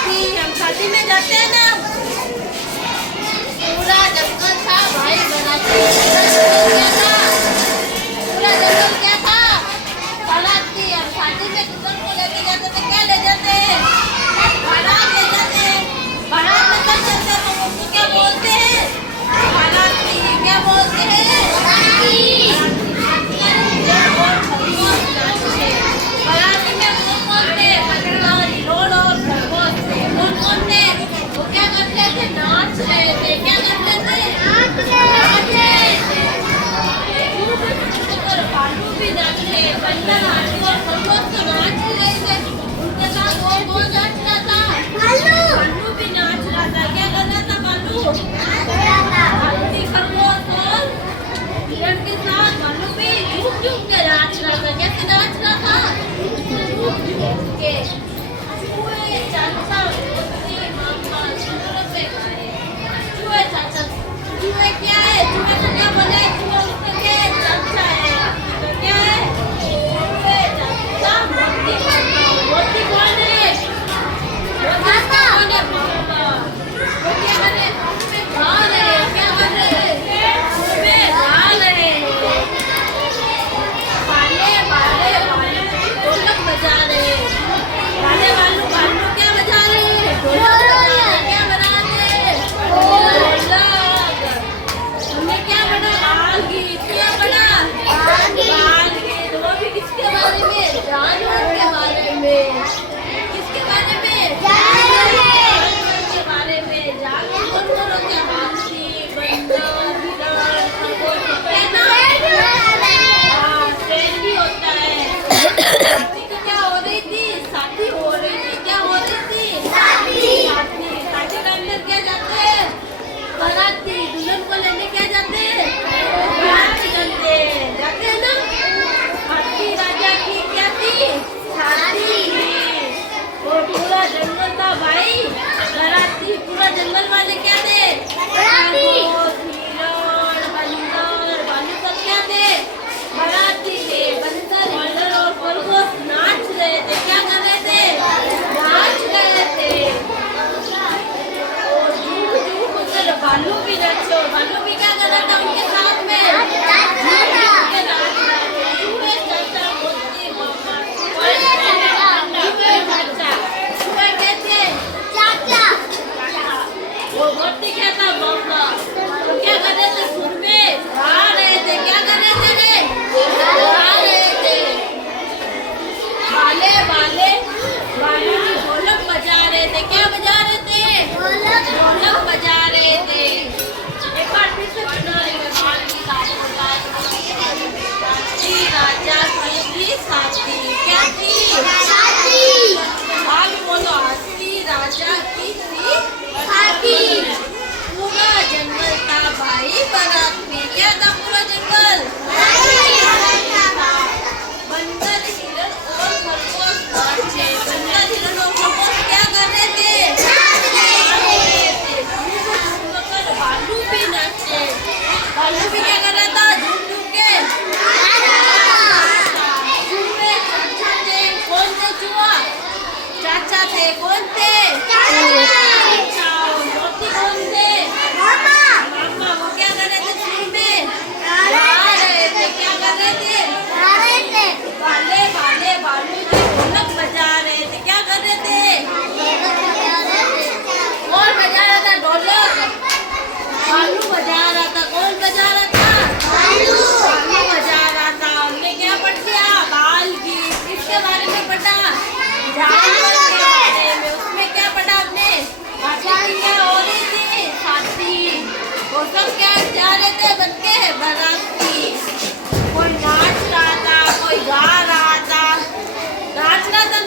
थी, हम शादी में जाते हैं ना, पूरा जंगल था भाई, बनाते क्या था, पूरा जंगल क्या था, बारात थी। हम शादी में दुल्हन को लेके जाते थे, क्या ले जाते हैं, बारात ले जाते हैं। बारात में कब चलते हैं तो उसको क्या बोलते हैं, बारात थी। क्या बोलते हैं, बाराती में कौन थे, हिलोल और खरगोश थे। कौन थे, वो क्या करते थे, नाच रहे थे। क्या करते थे, नाच रहे थे। भालू भी नाच रहे, बंदर हाथी और खरगोश तो नाच रहे थे। उनके साथ वो कौन नाच रहा था, भालू भी नाच रहा था। क्या कर रहा था, भालू हाथी खरगोश और हिरण के साथ भालू भी झूम झूम के नाच रहा था। कैसे नाच रहा था, झूम झूम के। चूहे चाचा मोती मामा सुंदर पे गाए। चूहे चाचा, चूहे क्या है, चूहे को क्या बोले, चूहे उसके क्या है, चाचा है। तो क्या है, चूहे चाचा मोती मामा। मोती कौन है, मोती कौन है, मामा। वो क्या कर रहे, उसमें गा रहे, क्या कर रहे, उसमें गा रहे। बाले बाले बाले ढोलक बजा रहे, बाले बालू बालू क्या बजा रहे, ढोलक बजा रहे। क्या बना रहे, ढोलक। हमने क्या बना, बाल गीत। क्या बना, बाल गीत। वो भी किसके बारे में, जानवर के बारे में। किसके बारे में, जानवर के बारे में। जानवर कौन कौन होते हैं, हाथी, बंदर, हिरण, खरगोश होते हैं ना। हाँ, शेर भी होता है। हाथी को क्या हो रही थी, शादी हो रही थी। क्या हो रही थी, शादी। शादी के अंदर क्या जाते हैं, बाराती। दुल्हन को लेने क्या जाते हैं, बारात जाते हैं ना। हाथी राजा की क्या थी, शादी थी। वो पूरा जंगल था भाई, बाराती। पूरा जंगल वाले क्या थे, खरगोश, हिरण, बंदर, भालू सब क्या थे, बाराती थे। बंदर, हिरण और खरगोश नाच रहे थे। क्या कर रहे थे, नाच रहे थे। और झूम झूम कर भालू भी नाचे। और भालू भी क्या कर रहा था उनके साथ में, झूम झूम के नाच रहा था। चूहे चाचा मोती मामा, चूहे चाचा, चूहे कैसे, वो मोती क्या था, मामा। तो क्या कर रहे थे, सुर में गा रहे थे। क्या कर रहे थे, गा रहे थे। बाले बाले बालू की ढोलक बजा रहे थे। क्या बजा रहे थे, ढोलक बजा रहे थे। एक बार फिर से सुना रही मैं, बाल की आपको हाथी राजा की शादी। क्या थी, शादी। बाल बोलो, हाथी राजा की थी शादी। पूरा जंगल था भाई, बारात में क्या था, पूरा जंगल बंदर, हिरण और खरगोश नाचे। बंदर, हिरण और खरगोश क्या कर रहे थे, नाच रहे थे। झूम झूम कर भालू भी नाचे। भालू भी क्या कर रहा था, झूम झूम के चूहे चाचा थे। कौन थे, चूहा चाचा थे। कौन थे, चाचा। मोती कौन थे, मामा। वो क्या कर रहे थे, सुर में गा रहे थे। क्या कर रहे थे, बाले बाले बालू की ढोलक बजा रहे थे। क्या कर रहे थे, कौन बजा रहा था, ढोलक, भालू बजा रहा था। कौन बजा रहा था, भालू बजा रहा था। हमने क्या पढ़ लिया, बाल गीत। किसके बारे में पढ़ा, जानवर के बारे में। उसमें क्या पढ़ा हमने, हाथी की क्या हो रही थी, शादी। वो सब क्या जा रहे थे, बनके बाराती।